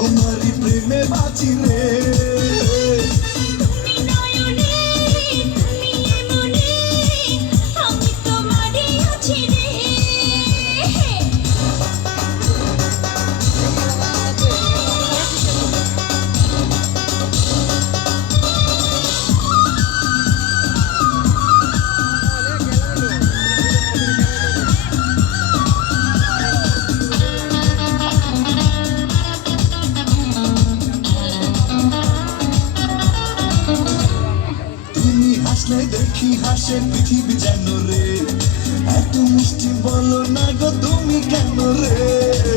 তোমারই প্রেমে বাঁচি রে। তুমি নয়নে, তুমি মনে, আমি তোমারই আছি রে। তুমি হাসলে দেখি হাসে পৃথিবী যেন রে, এত মিষ্টি বলো না গো তুমি কেন রে।